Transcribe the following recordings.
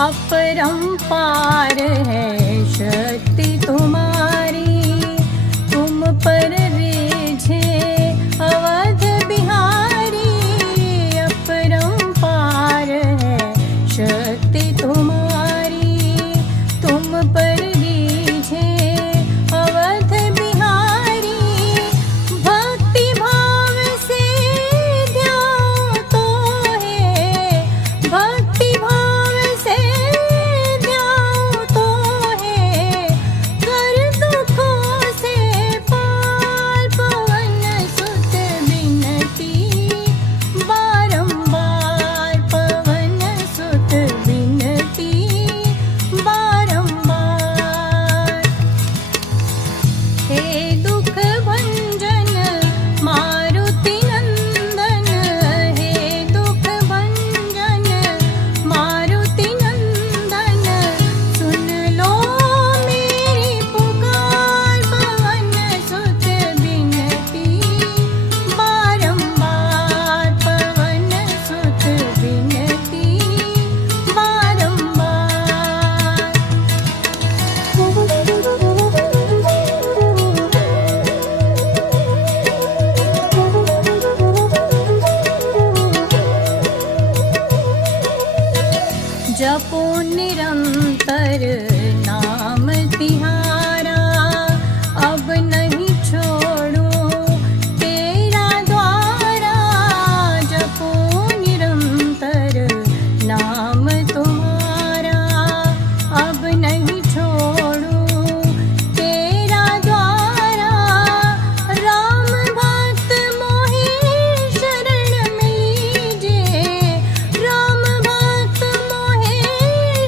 अपरंपार है शक्ति तुम्हारी, तुम पर रीझे अवध बिहारी। अपरंपार है शक्ति तुम्हारी, तुम पर रीझे अवध बिहारी। भक्ति भाव से ध्याओ तो है, भक्ति भाव से ध्याओ तो है। कर दुखों से पार पवन सुत विनती, बारंबार पवन सुत विनती बारंबार। हे दुख भंजन मारुति नंदन, हे दुख भंजन मारुति नंदन। सुन लो मेरी पुकार पवन सुत विनती, बारंबार पवन सुत विनती बारंबार। जपो निरंतर नाम तिहारा, अब नहीं छोड़ो तेरा द्वारा। जपो निरंतर नाम तुम्हारा, अब नहीं छोड़ो तेरा द्वारा। राम भक्त मोहि शरण लीजे, राम भक्त मोहि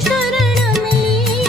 शरण लीजे।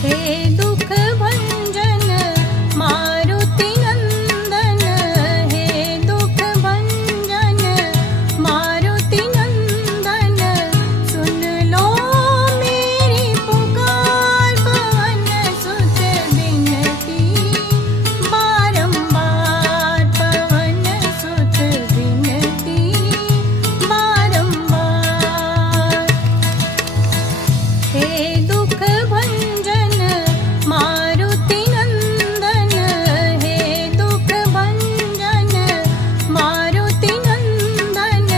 हे दुख भंजन मारुति नंदन, हे दुख भंजन मारुति नंदन, सुन लो मेरी पुकार पवन सुत विनती बारंबार, पवन सुत विनती बारंबार। हे दुख भंजन मारुति नंदन, हे दुख भंजन मारुति नंदन,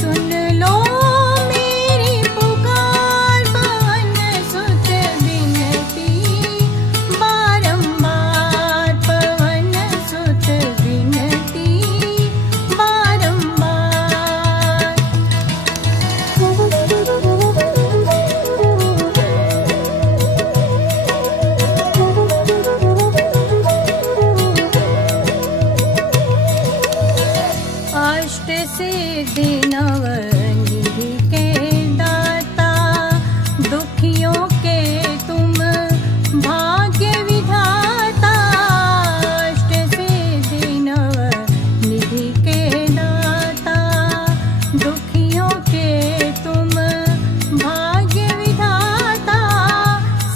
सुन लो मेरी पुकार पवन सुत विनती बारंबार, पवन सुत विनती बारंबार। अष्ट सिद्धि नवनिधि के दाता, दुखियों के तुम भाग्य विधाता। अष्ट सिद्धि नवनिधि के दाता, दुखियों के तुम भाग्य विधाता।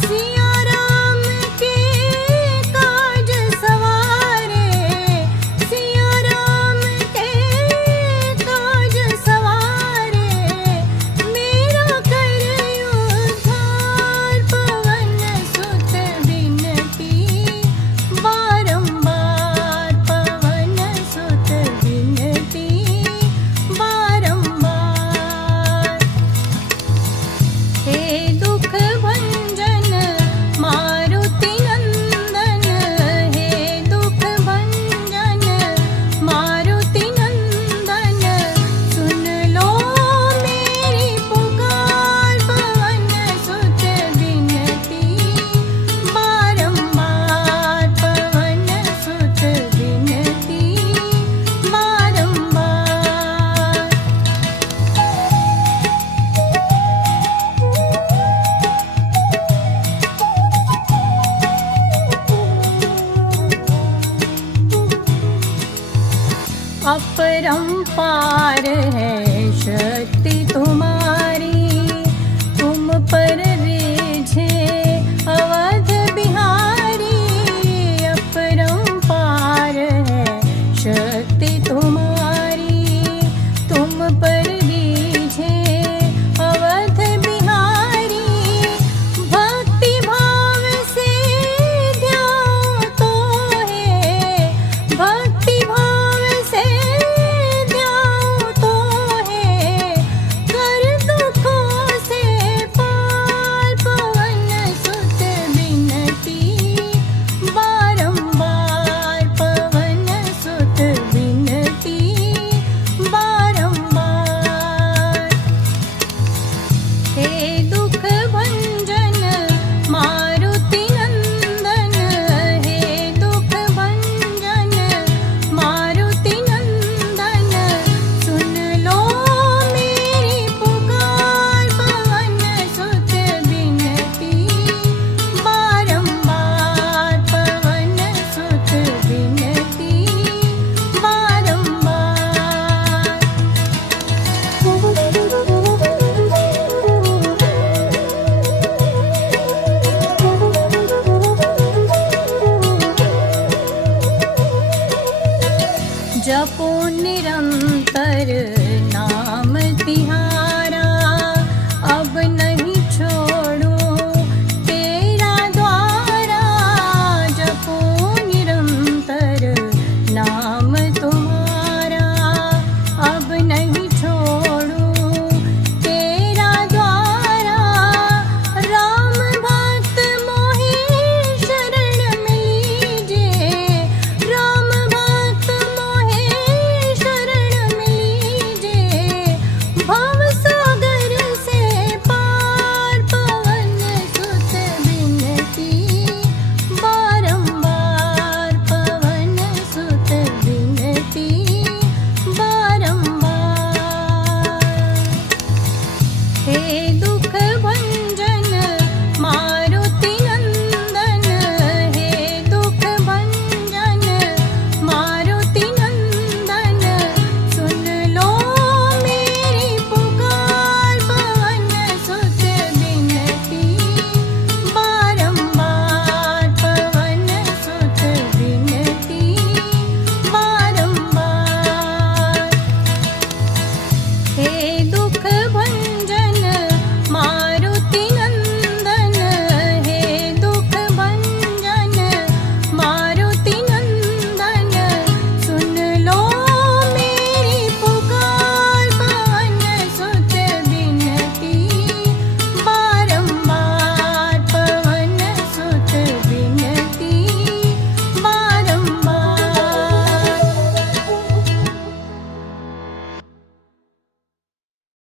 सिया राम के काज सवारे, सिया राम के काज सवारे, मेरा कर उद्धार पवन सुत विनती बारंबार, पवन सुत विनती बारंबार। हे दुख भंजन मारुति नंदन, हे दुख भंजन मारुति नंदन, सुन लो मेरी पुकार पवन सुत विनती बारंबार, पवन सुत विनती बारंबार। अपरंपार है